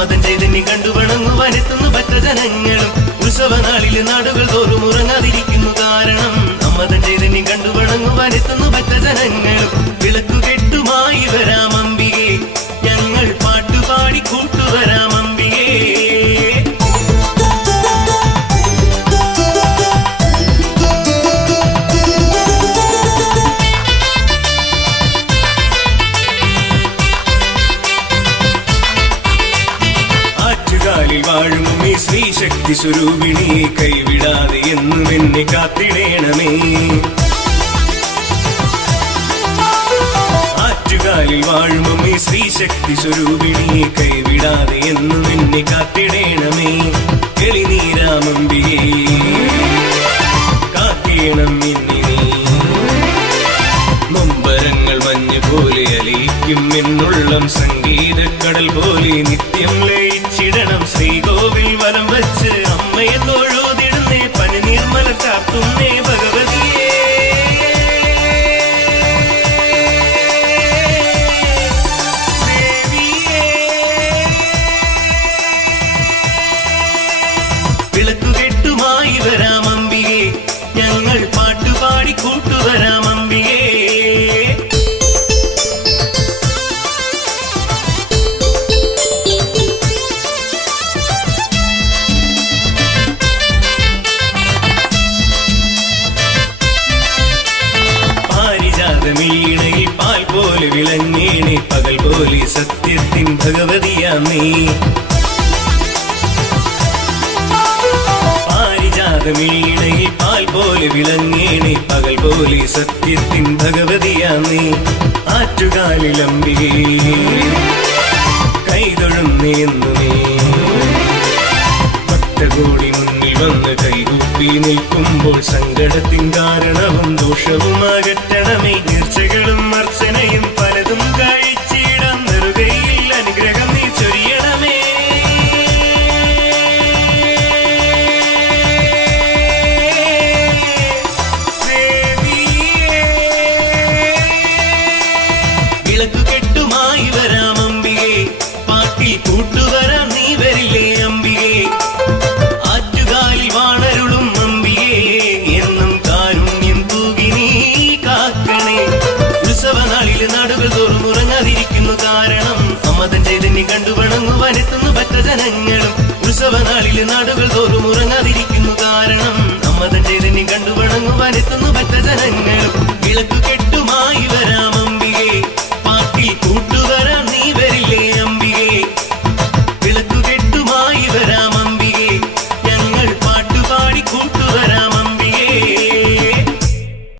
അമ്മതൻ ചൈതന്യം കണ്ടു വണങ്ങുവാനെത്തുന്നു ഭക്തജനങ്ങളും. ഉത്സവനാളില് നാടുകൾ തോറും ഉറങ്ങാതിരിക്കുന്നു കാരണം അമ്മതൻ ചൈതന്യം കണ്ടു വണങ്ങുവാനെത്തുന്നു ഭക്തജനങ്ങളും. വിളക്കുകെട്ടുമായി വരാം അംബികേ, ഞങ്ങൾ പാട്ടുപാടി കൂട്ടുവരാം അംബികേ. ആറ്റുകാലിൽ വാഴും ഈ ശ്രീശക്തി സ്വരൂപിണി, കൈവിടാതെ എന്നും എന്നെ കാത്തിടേണമേ. ആറ്റുകാലിൽ വാഴും ഈ ശ്രീശക്തി സ്വരൂപിണി, കൈവിടാതെ എന്നും എന്നെ കാത്തിടേണമേ. എളിനീരാമംബികേ കാക്കേണം ഇന്നിനി, നൊമ്പരങ്ങൾ മഞ്ഞ് പോലെ അലിയിക്കും എന്നുള്ളം സംഗീതക്കടൽ പോലെ നിത്യം ലയിച്ചിടണം. ശ്രീകോവിൽ വലം വച്ച് അമ്മയെ തൊഴുതിടുന്നേ, പനിനീർമല ചാർത്തുന്നേ ഭഗവതിയേ. വിളക്കുകെട്ടുമായി വരാം അംബികേ, ഞങ്ങൾ പാട്ടുപാടി കൂട്ടുവരാം അംബികേ. പാരിജാതമീണയിൽ പാൽ പോലെ വിളങ്ങേണേ, പകൽ പോലെ സത്യത്തിൻ ഭഗവതിയാമേ. പാരിജാതമീണയിൽ പാൽ പോലെ വിളങ്ങേണേ, പകൽ പോലെ സത്യത്തിൻ ഭഗവതിയാമേ. ആറ്റുകാലിലംബികേ കൈതൊഴുന്നേന്നുമേ, ഭക്തകോടി മുന്നിൽ വന്ന് കൈകൂപ്പി നിൽക്കുമ്പോൾ സങ്കടത്തിൻ കാരണവും ദോഷവും അകറ്റണമേ. നേർച്ചകളും അർച്ചനയും പലതും കഴിച്ചിടാം, നെറുകയിൽ അനുഗ്രഹം നീ ചൊരിയണമേ. വിളക്കുകെട്ടുമായി വരാം അംബികേ, പാട്ടിൽ കൂട്ടുവരാം നീ വരില്ലേ അംബികേ. ആറ്റുകാലിൽ വാണരുളും അംബികേ, എന്നും കാരുണ്യം തൂകി നീ കാക്കണേ. ഉത്സവനാളില് നാടുകൾ തോറും ഉറങ്ങാതിരിക്കുന്നു കാരണം അമ്മതൻ ചൈതന്യം കണ്ടു വണങ്ങുവാനെത്തുന്നു ഭക്തജനങ്ങളും. ഉത്സവനാളില് നാടുകൾ തോറും ഉറങ്ങാതിരിക്കുന്നു കാരണം അമ്മതൻ ചൈതന്യം കണ്ടു വണങ്ങുവാനെത്തുന്നു ഭക്തജനങ്ങളും. വിളക്കുകെട്ടുമായി വരാം അംബികേ, പാട്ടിൽ കൂട്ടുവരാം